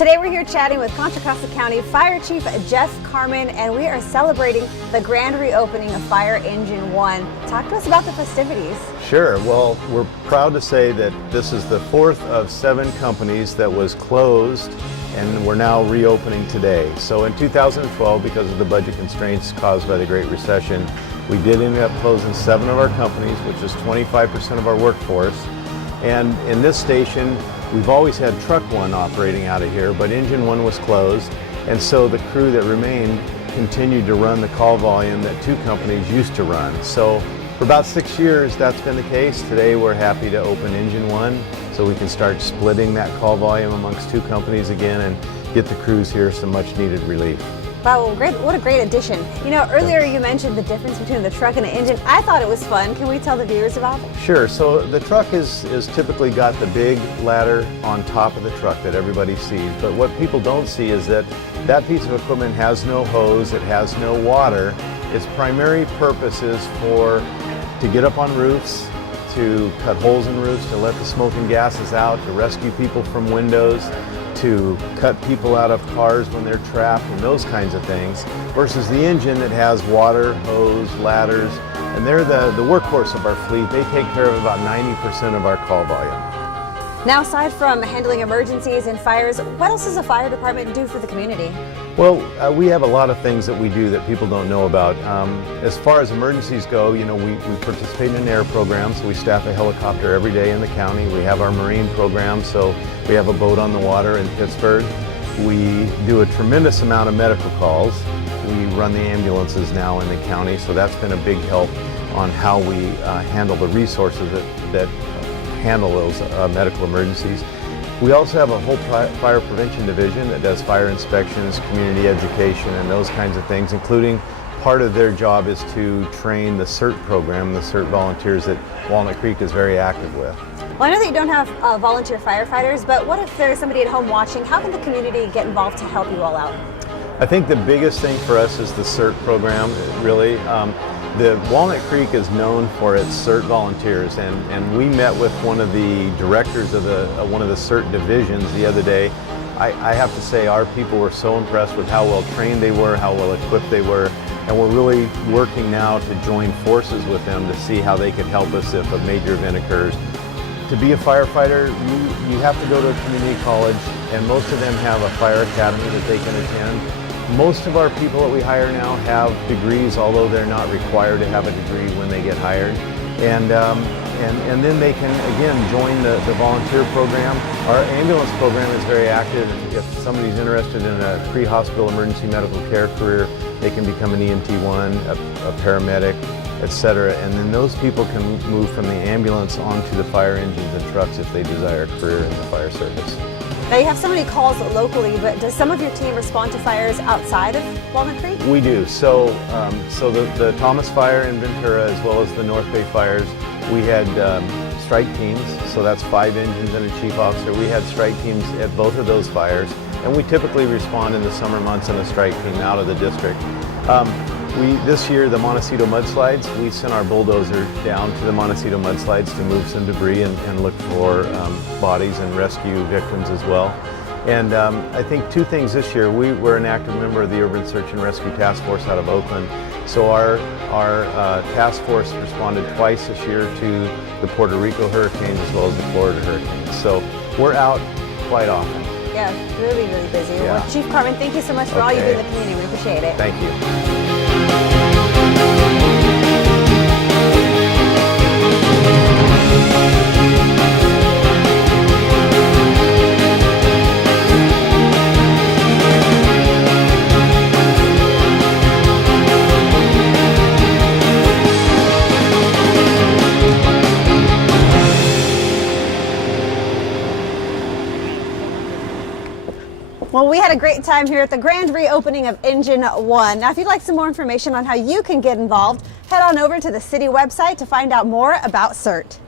Today we're here chatting with Contra Costa County Fire Chief Jeff Carmen, and we are celebrating the grand reopening of Fire Engine 1. Talk to us about the festivities. Sure. Well, we're proud to say that this is the fourth of 7 companies that was closed, and we're now reopening today. So in 2012, because of the budget constraints caused by the Great Recession, we did end up closing 7 of our companies, which is 25% of our workforce. And in this station, we've always had Truck 1 operating out of here, but Engine 1 was closed, and so the crew that remained continued to run the call volume that 2 companies used to run. So for about 6 years, that's been the case. Today, we're happy to open Engine 1 so we can start splitting that call volume amongst 2 companies again and get the crews here some much needed relief. Wow, well, great, what a great addition. You know, earlier you mentioned the difference between the truck and the engine. I thought it was fun. Can we tell the viewers about it? Sure. So the truck is typically got the big ladder on top of the truck that everybody sees. But what people don't see is that that piece of equipment has no hose, it has no water. Its primary purpose is to get up on roofs, to cut holes in roofs, to let the smoke and gases out, to rescue people from windows, to cut people out of cars when they're trapped and those kinds of things, versus the engine that has water, hose, ladders, and they're the workhorse of our fleet. They take care of about 90% of our call volume. Now, aside from handling emergencies and fires, what else does the fire department do for the community? Well, we have a lot of things that we do that people don't know about. As far as emergencies go, you know, we participate in an air program, so we staff a helicopter every day in the county. We have our marine program, so we have a boat on the water in Pittsburgh. We do a tremendous amount of medical calls. We run the ambulances now in the county, so that's been a big help on how we handle the resources that handle those medical emergencies. We also have a whole fire prevention division that does fire inspections, community education, and those kinds of things, including part of their job is to train the CERT program, the CERT volunteers that Walnut Creek is very active with. Well, I know that you don't have volunteer firefighters, but what if there's somebody at home watching? How can the community get involved to help you all out? I think the biggest thing for us is the CERT program, really. The Walnut Creek is known for its CERT volunteers, and we met with one of the directors of one of the CERT divisions the other day. I have to say our people were so impressed with how well trained they were, how well equipped they were, and we're really working now to join forces with them to see how they could help us if a major event occurs. To be a firefighter, you have to go to a community college, and most of them have a fire academy that they can attend. Most of our people that we hire now have degrees, although they're not required to have a degree when they get hired. And then they can, again, join the volunteer program. Our ambulance program is very active. If somebody's interested in a pre-hospital emergency medical care career, they can become an EMT1, a paramedic, etc. And then those people can move from the ambulance onto the fire engines and trucks if they desire a career in the fire service. Now, you have so many calls locally, but does some of your team respond to fires outside of Walnut Creek? We do. So the Thomas Fire in Ventura, as well as the North Bay fires, we had strike teams, so that's 5 engines and a chief officer. We had strike teams at both of those fires, and we typically respond in the summer months in a strike team out of the district. This year, the Montecito mudslides, we sent our bulldozer down to the Montecito mudslides to move some debris and look for bodies and rescue victims as well. And I think 2 things this year. We were an active member of the Urban Search and Rescue Task Force out of Oakland. So our task force responded twice this year to the Puerto Rico hurricanes as well as the Florida hurricanes. So we're out quite often. Yeah, really, really busy. Yeah. Well, Chief Carmen, thank you so much for all you do in the community. We appreciate it. Thank you. Well, we had a great time here at the grand reopening of Engine 1. Now, if you'd like some more information on how you can get involved, head on over to the city website to find out more about CERT.